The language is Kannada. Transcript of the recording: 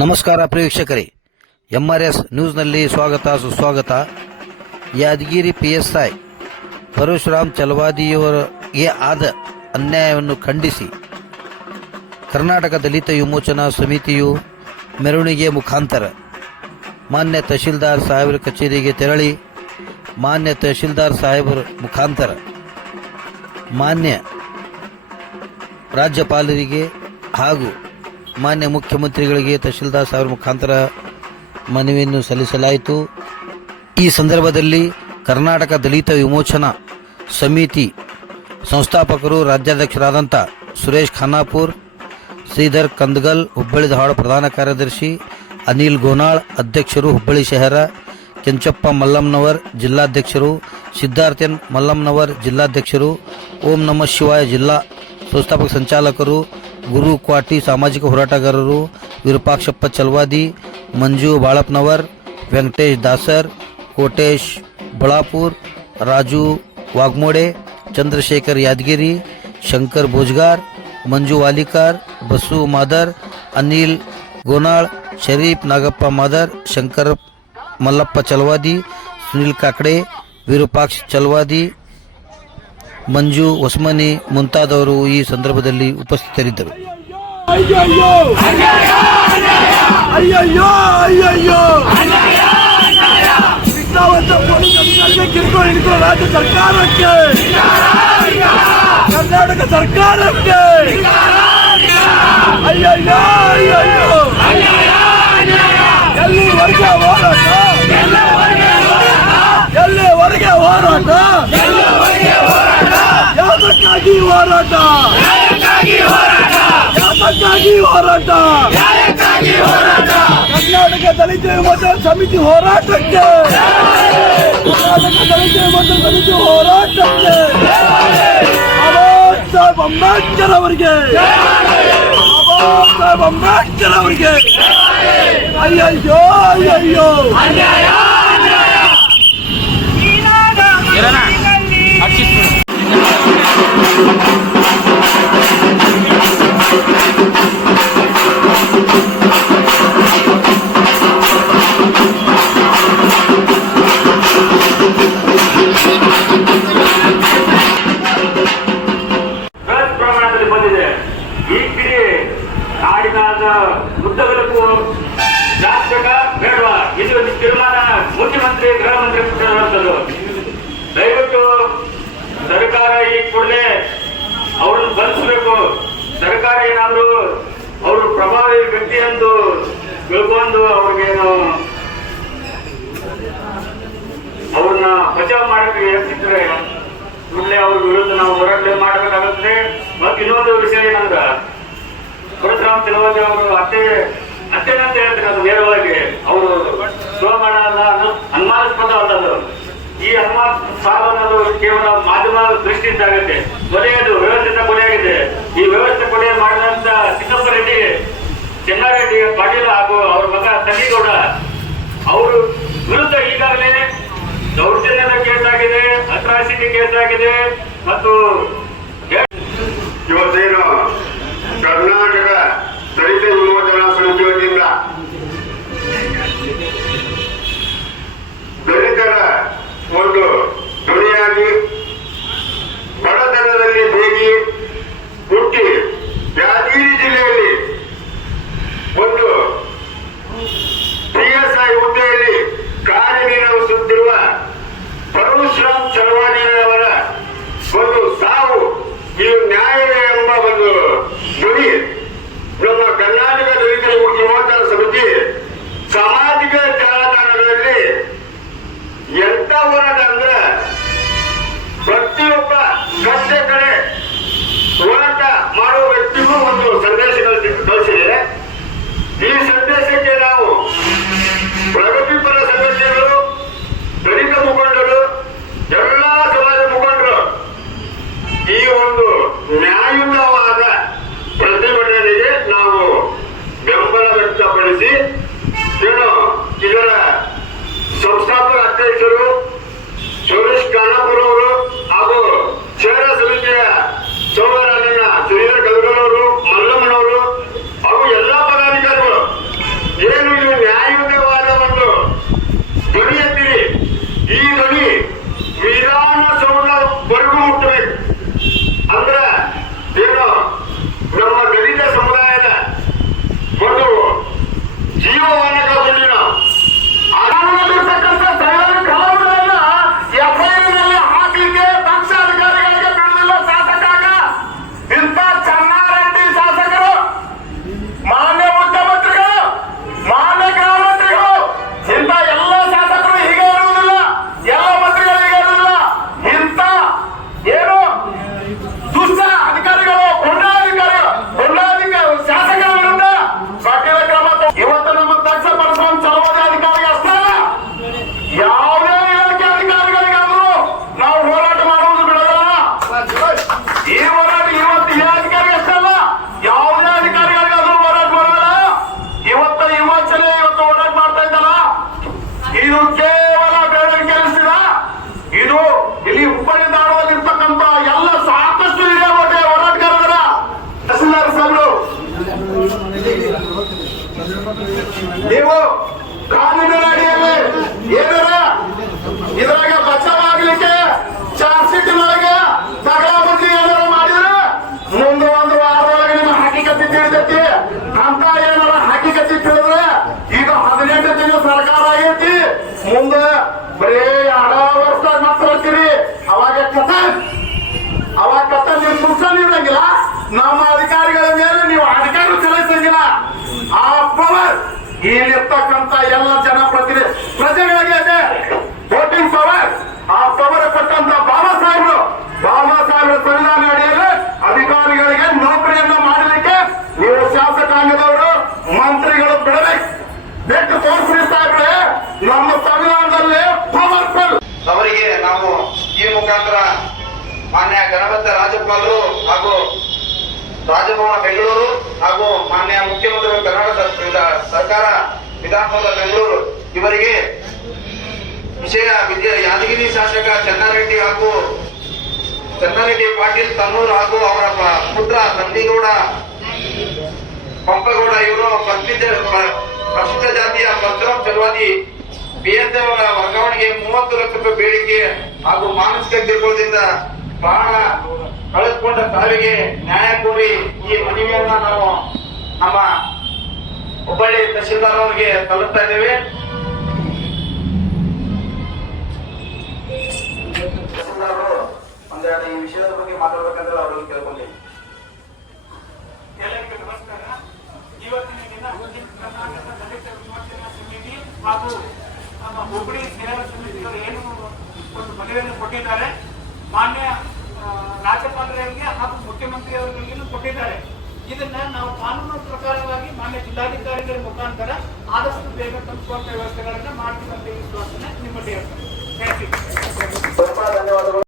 ನಮಸ್ಕಾರ ಪ್ರಿಯ ವೀಕ್ಷಕರೇ, ಎಂಆರ್ಎಸ್ ನ್ಯೂಸ್ನಲ್ಲಿ ಸ್ವಾಗತ ಸುಸ್ವಾಗತ. ಯಾದಗಿರಿ ಪಿಎಸ್ಐ ಪರಶುರಾಮ್ ಚಲವಾದಿಯವರಿಗೆ ಆದ ಅನ್ಯಾಯವನ್ನು ಖಂಡಿಸಿ ಕರ್ನಾಟಕ ದಲಿತ ವಿಮೋಚನಾ ಸಮಿತಿಯು ಮೆರವಣಿಗೆ ಮುಖಾಂತರ ಮಾನ್ಯ ತಹಶೀಲ್ದಾರ್ ಸಾಹೇಬರ ಕಚೇರಿಗೆ ತೆರಳಿ ಮಾನ್ಯ ತಹಶೀಲ್ದಾರ್ ಸಾಹೇಬರ ಮುಖಾಂತರ ಮಾನ್ಯ ರಾಜ್ಯಪಾಲರಿಗೆ ಹಾಗೂ ಮಾನ್ಯ ಮುಖ್ಯಮಂತ್ರಿಗಳಿಗೆ ತಹಶೀಲ್ದಾರ್ ಸಾಹೇಬರ ಮುಖಾಂತರ ಮನವಿಯನ್ನು ಸಲ್ಲಿಸಲಾಯಿತು. ಈ ಸಂದರ್ಭದಲ್ಲಿ ಕರ್ನಾಟಕ ದಲಿತ ವಿಮೋಚನಾ ಸಮಿತಿ ಸಂಸ್ಥಾಪಕರು ರಾಜ್ಯಾಧ್ಯಕ್ಷರಾದಂಥ ಸುರೇಶ್ ಖಾನಾಪುರ್, ಶ್ರೀಧರ್ ಕಂದಗಲ್ ಹುಬ್ಬಳ್ಳಿ ಧಾರವಾಡ ಪ್ರಧಾನ ಕಾರ್ಯದರ್ಶಿ, ಅನಿಲ್ ಗೋನಾಳ್ ಅಧ್ಯಕ್ಷರು ಹುಬ್ಬಳ್ಳಿ ಶಹರ, ಕೆಂಚಪ್ಪ ಮಲ್ಲಮ್ಮನವರ್ ಜಿಲ್ಲಾಧ್ಯಕ್ಷರು, ಸಿದ್ಧಾರ್ಥನ್ ಮಲ್ಲಮ್ಮನವರ್ ಜಿಲ್ಲಾಧ್ಯಕ್ಷರು, ಓಂ ನಮಃ ಶಿವಾಯ ಜಿಲ್ಲಾ ಸಂಸ್ಥಾಪಕ ಸಂಚಾಲಕರು, ಗುರು ಕ್ವಾಟಿ ಸಾಮಾಜಿಕ ಹೋರಾಟಗಾರರು, ವಿರೂಪಾಕ್ಷಪ್ಪ ಚಲವಾದಿ, ಮಂಜು ಬಾಳಪ್ಪನವರ್, ವೆಂಕಟೇಶ್ ದಾಸರ್, ಕೋಟೇಶ್ ಬಳ್ಳಾಪುರ್, ರಾಜು ವಾಗ್ಮೋಡೆ, ಚಂದ್ರಶೇಖರ್ ಯಾದಗಿರಿ, ಶಂಕರ್ ಭೋಜ್ಗಾರ್, ಮಂಜು ವಾಲಿಕಾರ್, ಬಸು ಮಾದರ್, ಅನಿಲ್ ಗೋನಾಳ್, ಶರೀಫ್ ನಾಗಪ್ಪ ಮಾದರ್, ಶಂಕರ್ ಮಲ್ಲಪ್ಪ ಚಲವಾದಿ, ಸುನಿಲ್ ಕಾಕಡೆ, ವಿರೂಪಾಕ್ಷ ಚಲವಾದಿ, ಮಂಜು ಹೊಸಮನಿ ಮುಂತಾದವರು ಈ ಸಂದರ್ಭದಲ್ಲಿ ಉಪಸ್ಥಿತರಿದ್ದರು. ರಾಜ್ಯ ಸರ್ಕಾರಕ್ಕೆ, ಕರ್ನಾಟಕ ಸರ್ಕಾರಕ್ಕೆ ಎಲ್ಲಿವರೆಗೆ ಹೋರಾಟ, ಎಲ್ಲಿವರೆಗೆ ಹೋರಾಟ, ಯಾತಕ್ಕಾಗಿ ಹೋರಾಟ, ಯಾತಕ್ಕಾಗಿ ಹೋರಾಟ, ಕರ್ನಾಟಕ ದಲಿತ ವಿಮೋಚನಾ ಸಮಿತಿ ಹೋರಾಟಕ್ಕೆ, ಕರ್ನಾಟಕ ದಲಿತ ವಿಮೋಚನಾ ಸಮಿತಿ ಹೋರಾಟಕ್ಕೆ, ಬಾಬಾ ಸಾಹೇಬ್ ಅಂಬೇಡ್ಕರ್ ಅವರಿಗೆ, ಬಾಬಾ ಸಾಹೇಬ್ ಅಂಬೇಡ್ಕರ್ ಅವರಿಗೆ. ಅಯ್ಯಯ್ಯೋ ಅಯ್ಯಯ್ಯೋ ಪ್ರಮಾಣದಲ್ಲಿ ಬಂದಿದೆ. ಈ ಕಿಡಿ ನಾಡಿನಾದ ಉದ್ದಗಲಕ್ಕೂ ಶಾಸಕ ಬೇಡವಾ, ಇದು ತೀರ್ಮಾನ ಮುಖ್ಯಮಂತ್ರಿ ಗೃಹ ಮಂತ್ರಿ ಮಾಡುವಂಥದ್ದು. ದಯವಿಟ್ಟು ಸರ್ಕಾರ ಈ ಕೂಡಲೇ ಅವರನ್ನು ಬಂಧಿಸಬೇಕು. ಸರ್ಕಾರ ಏನಾದರೂ ಅವರು ಪ್ರಭಾವಿ ವ್ಯಕ್ತಿ ಎಂದು ತಿಳ್ಕೊಂಡು ಅವ್ರಿಗೇನು ಅವ್ರನ್ನ ಬಚಾವ್ ಮಾಡಕ್ಕೆ ಹೇಳ್ತಿದ್ರೆ ಕೂಡಲೇ ಅವ್ರ ವಿರುದ್ಧ ನಾವು ಹೋರಾಟ ಮಾಡಬೇಕಾಗುತ್ತದೆ. ಮತ್ತು ಇನ್ನೊಂದು ವಿಷಯ ಏನಂದ್ರ, ಪರಶುರಾಮ್ ಚಲವಾದಿ ಅವರು ಅತ್ತೆನಂತ ಹೇಳ್ತಾರೆ. ಅದು ನೇರವಾಗಿ ಅವರು ಸೋಮಣ್ಣ ಅನುಮಾನಾಸ್ಪದವಾದದ್ದು. ಈ ಅನುಮಾನ ಅನ್ನೋದು ಕೇವಲ ಮಾಧ್ಯಮ ದೃಷ್ಟಿಯಿಂದ ಆಗುತ್ತೆ. ಕೊನೆಯದು ವ್ಯವಸ್ಥಿತ ಕೊನೆಯಾಗಿದೆ. ಈ ವ್ಯವಸ್ಥೆ ಕೊನೆ ಮಾಡಿದಂತ ಸಿದ್ದಪ್ಪ ರೆಡ್ಡಿ, ಚೆನ್ನಾರೆಡ್ಡಿ ಪಾಟೀಲ್ ಹಾಗೂ ಅವ್ರ ಮಗ ತನಿಗೌಡ ಅವರು ವಿರುದ್ಧ ಈಗಾಗಲೇ ದೌರ್ಜನ್ಯದ ಕೇಸ್ ಆಗಿದೆ, ಅಟ್ರಾಸಿಟಿ ಕೇಸ್ ಆಗಿದೆ. ಮತ್ತು ಇವತ್ತೇನು ಕರ್ನಾಟಕ ದಲಿತ ವಿಮೋಚನಾ ಸಮಿತಿ ವತಿಯಿಂದ ದಲಿತರ ಒಂದು ಧ್ವನಿಯಾಗಿ ಬಡತನದಲ್ಲಿ ಬೇಗಿ ಹುಟ್ಟಿ ಯಾದಗಿರಿ ಜಿಲ್ಲೆಯಲ್ಲಿ ಒಂದು ಪಿಎಸ್ಐ ಹುದ್ದೆಯಲ್ಲಿ ಕಾರ್ಯನಿರ್ವಹಿಸುತ್ತಿರುವ ಪರಶುರಾಮ್ ಚಲವಾದಿಯವರ ಒಂದು ಸಾವು ಈ ಧ್ವನಿ ವಿಧಾನಸೌಧವರೆಗೂ ಮುಟ್ಟಬೇಕು. ಅಂದ್ರ ಏನು ನಮ್ಮ ದಲಿತ ಸಮುದಾಯದ ಒಂದು ಜೀವವನ್ನ ನಾವು ಎಫ್ಐಆರ್ನಲ್ಲಿ ಹಾಕಲಿಕ್ಕೆ ಪಕ್ಷ ಅಧಿಕಾರಿಗಳಿಗೆ ಬಿಡಲಿಲ್ಲ ಶಾಸಕಾಂಗ. ಇಂಥ ಚೆನ್ನಾರೆಡ್ಡಿ ಶಾಸಕರು, ಮಾನ್ಯ ಮುಖ್ಯಮಂತ್ರಿಗಳು, ಮಾನ್ಯ ಗೃಹ ಮಂತ್ರಿಗಳು, ಇಂಥ ಎಲ್ಲ ಶಾಸಕರು ಹೀಗೆ ಇರುವುದಿಲ್ಲ, ಎಲ್ಲ ಮಂತ್ರಿಗಳು ಹೀಗೆ ಇರುವುದಿಲ್ಲ. ಇಂಥ ಏನು ದುಷ್ಟ ಅಧಿಕಾರಿಗಳು, ಶಾಸಕರ ವಿರುದ್ಧ ಕಠಿಣ ಕ್ರಮ. ಇವತ್ತು ನಮ್ಮ ದಕ್ಷ ಪರಸ್ಪರ ಚಲವಾದ ಅಧಿಕಾರಿ ಅಷ್ಟೇ ಅಲ್ಲ, ಯಾವುದೇ ಇಲಾಖೆ ಅಧಿಕಾರಿಗಳಿಗಾದರೂ ನಾವು ಹೋರಾಟ ಮಾಡುವುದು ಬಿಡೋದಲ್ಲ. ಈ ಹೋರಾಟ ಇವತ್ತು ಈ ಅಧಿಕಾರಿಗೆ ಅಷ್ಟೇ ಅಲ್ಲ, ಯಾವುದೇ ಅಧಿಕಾರಿಗಳಿಗಾದರೂ ಹೋರಾಟ ಮಾಡೋದಲ್ಲ. ಇವತ್ತು ವಿಮೋಚನೆ ಇವತ್ತು ಹೋರಾಟ ಮಾಡ್ತಾ ಇದ್ದಲ್ಲ, ಇದು ಕೇವಲ ಬೇರೆ ಕೆಲಸ. ಇದು ಇಲ್ಲಿ ಹುಬ್ಬಳ್ಳಿ ಧಾರವಾಡದಲ್ಲಿ ಇರ್ತಕ್ಕಂಥ ಎಲ್ಲ ಸಾಕಷ್ಟು ಹಿರಿಯ ಹೋರಾಟಗಾರರ ತಹಸೀಲ್ದಾರ್ ಸಾಹೇಬರು, ನೀವು ಕಾನೂನಿನ ಅಡಿಯಲ್ಲಿ ಏನಾರ ಇದ್ರಾಗ ಬಚಾವಾಗಲಿಕ್ಕೆ ಚಾರ್ಜ್ ಶೀಟ್ನೊಳಗೆ ತಗಲ ಬದ್ಲಿ ಏನಾರ ಮಾಡಿದ್ರೆ ಮುಂದೆ ಒಂದು ವಾರದೊಳಗೆ ನಿಮ್ಮ ಹಕ್ಕಿಕತ್ತಿ ತಿಳಿದೈತಿ. ಅಂತ ಏನಾರ ಹಕ್ಕಿಕತ್ತಿ ತಿಳಿದ್ರೆ ಈಗ 18 ತಿಂಗಳ ಸರ್ಕಾರ ಆಗೈತಿ, ಮುಂದೆ ಬರೀ 2 ವರ್ಷದಾಗ ಮಾತ್ರ ಬರ್ತೀರಿ. ಅವಾಗ ಕಥ ನೀವು ಮುಗಿಸಂಗಿಲ್ಲ. ನಮ್ಮ ಅಧಿಕಾರಿಗಳ ಮೇಲೆ ನೀವು ಅಧಿಕಾರ ಚಲಾಯಿಸಂಗಿಲ್ಲ. ಆ ಪವರ್ ಇಲ್ಲಿರ್ತಕ್ಕಂಥ ಎಲ್ಲ ಪ್ರಜೆಗಳಿಗೆ ಇದೆ, ವೋಟಿಂಗ್ ಪವರ್. ಆ ಪವರ್ ಕೊಟ್ಟಂತ ಬಾಬಾ ಸಾಹೇಬರು ಸಂವಿಧಾನ ಅಡಿಯಲ್ಲಿ ಅಧಿಕಾರಿಗಳಿಗೆ ನೌಕರಿಯನ್ನ ಮಾಡಲಿಕ್ಕೆ ನೀವು ಶಾಸಕಾಂಗದವರು, ಮಂತ್ರಿಗಳು ಬಿಡಬೇಕು. ಬೆಟ್ಟು ತೋರಿಸ್ರಿ ಸಾಹೇಬ್ರೆ, ನಮ್ಮ ಸಂವಿಧಾನದಲ್ಲಿ ಪವರ್ಫುಲ್. ಅವರಿಗೆ ನಾವು ಈ ಮುಖಾಂತರ ಮಾನ್ಯ ಗಣಪತ ರಾಜ್ಯಪಾಲರು ಹಾಗೂ ರಾಜಭವನ ಬೆಂಗಳೂರು ಹಾಗೂ ಮಾನ್ಯ ಮುಖ್ಯಮಂತ್ರಿಗಳು ಕರ್ನಾಟಕ ಸರ್ಕಾರ ವಿಧಾನಸೌಧ ಬೆಂಗಳೂರು ಇವರಿಗೆ ವಿಷಯ ಯಾದಗಿರಿ ಶಾಸಕ ಚೆನ್ನಾರೆಡ್ಡಿ ಪಾಟೀಲ್ ತನ್ನೂರು ಹಾಗೂ ಅವರ ಪುತ್ರ ನಂದಿಗೌಡ ಪಂಪಗೌಡ ಇವರು ಪರಿಶಿಷ್ಟ ಜಾತಿಯ ಪರಶುರಾಮ್ ಚಲವಾದಿ BSF ಅವರ ವರ್ಗಾವಣೆಗೆ 30 ಲಕ್ಷ ರೂಪಾಯಿ ಬೇಡಿಕೆ ಹಾಗೂ ಮಾನಸಿಕ ಕಿರುಕುಳದಿಂದ ಪ್ರಾಣ ಕಳೆದುಕೊಂಡ ಸಾವಿಗೆ ನ್ಯಾಯ ಕೋರಿ ಈ ಮನವಿಯನ್ನ ನಾವು ನಮ್ಮ ಹುಬ್ಬಳ್ಳಿ ತಹಶೀಲ್ದಾರ್ ಅವರಿಗೆ ಸಲ್ಲಿಸ್ತಾ ಇದ್ದೇವೆ. ತಹಶೀಲ್ದಾರ್ ಒಂದೆರಡು ಈ ವಿಷಯದ ಬಗ್ಗೆ ಮಾತಾಡ್ಬೇಕಂದ್ರೆ ಅವರಿಗೆ ಕೇಳ್ಕೊಂಡಿ. ಎಲ್ಲರಿಗೂ ನಮಸ್ಕಾರ. ಇವತ್ತಿನ ದಿನ ಕರ್ನಾಟಕ ದಲಿತ ವಿಮೋಚನಾ ಸಮಿತಿ ಹಾಗೂ ನಮ್ಮ ಹುಬ್ಬಳ್ಳಿ ಸೇವಾ ಸಮಿತಿಯವರು ಏನು ಒಂದು ಮನವಿಯನ್ನು ಕೊಟ್ಟಿದ್ದಾರೆ, ಮಾನ್ಯ ರಾಜ್ಯಪಾಲರಿಗೆ ಹಾಗೂ ಮುಖ್ಯಮಂತ್ರಿಯವರಿಗೂ ಕೊಟ್ಟಿದ್ದಾರೆ. ಇದನ್ನ ನಾವು ಕಾನೂನು ಪ್ರಕಾರವಾಗಿ ಮಾನ್ಯ ಜಿಲ್ಲಾಧಿಕಾರಿಗಳ ಮುಖಾಂತರ ಆದಷ್ಟು ಬೇಗ ತಂದುಕೊಂಡ ವ್ಯವಸ್ಥೆಗಳನ್ನ ಮಾಡ್ತೀವಿ ಅಂತ ವಿಶ್ವಾಸನೆ ನಿಮ್ಮಲ್ಲಿ ಹೇಳ್ತಾರೆ. ಸ್ವಲ್ಪ ಧನ್ಯವಾದಗಳು.